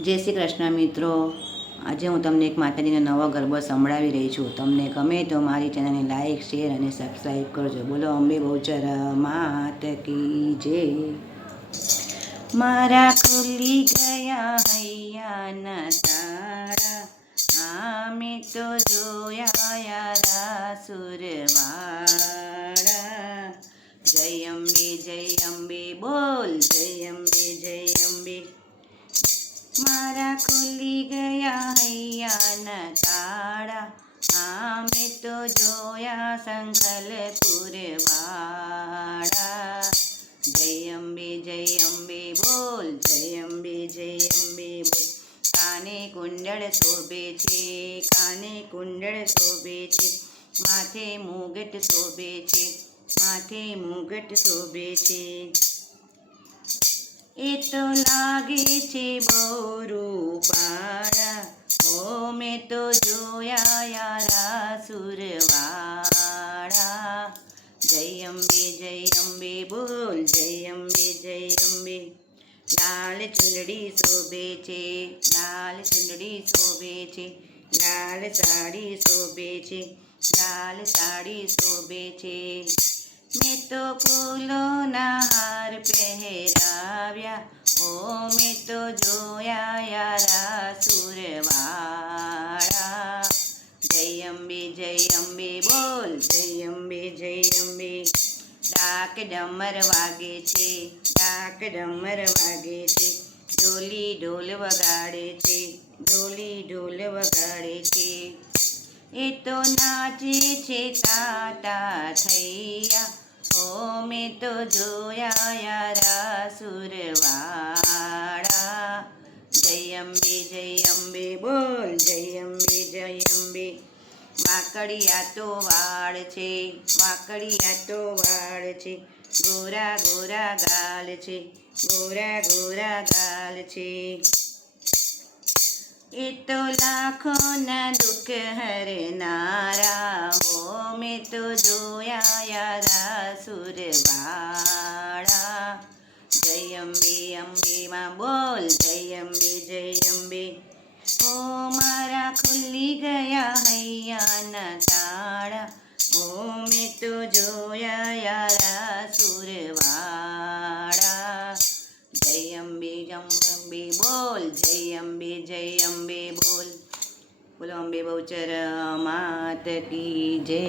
જય શ્રી કૃષ્ણ મિત્રો. આજે હું તમને એક માતાજીનો નવો ગરબો સંભળાવી રહી છું. તમને ગમે તો મારી ચેનલને લાઇક શેર અને સબસ્ક્રાઈબ કરજો. બોલો અંબે બહુચર માત કી જય. મારા ખુલી ગયા હૈયાના તારા. આમે તો જોયા સુરવાળા. જય અંબે જય અંબે, બોલ. જય અંબે જય અંબે. મારા ખુલી ગયા હૈયાના તાળા આમે તો જોયા સંખલપુર વાળા જય અંબે જય અંબે બોલ જય અંબે જય અંબે બોલ. કાને કુંડળ શોભે છે, કાને કુંડળ શોભે છે, માથે મુગટ શોભે છે, માથે મુગટ શોભે છે. એ તો લાગે છે બહુ રૂપાળા ઓ મેં તો જોયા યારા સુરવાળા. જય અંબે જય અંબે બોલ જય અંબે જય અંબે લાલ ચુંદડી શોભે છે, લાલ ચુંદડી શોભે છે, લાલ સાડી શોભે છે, લાલ સાડી શોભે છે. મેં તો ફૂલોના હાર પહેરાવ્યા ઓ મેં તો જોયા યારા સુરવાળા. જય અંબે જય અંબે બોલ જય અંબે જય અંબે ડાક ડમર વાગે છે, ડાક ડમર વાગે છે. ઢોલી ઢોલ વગાડે છે ઢોલી ઢોલ વગાડે છે. એ તો નાચે છે તાતા થૈયા. ઓ મેં તો જોયા યારા સુરવાળા. અંબે. વાકડિયા તો વાળ છે, વાકડિયા તો વાળ છે, ગોરા ગોરા ગાલ છે, ગોરા ગોરા ગાલ છે. એ તો લાખોના દુઃખ હરનારા હો, મેં તો જોયા યારા સુરવાળા. જય અંબે અંબે માં બોલ, જય અંબે જય અંબે. ઓ મારા ખુલ્લી ગયા હૈયાના તાળા ઓ મેં તો જોયા યારા સુરવાળા જય અંબે અંબે બોલ જય અંબે જય અંબે બોલ બોલો અંબે બહુચર માત કી જય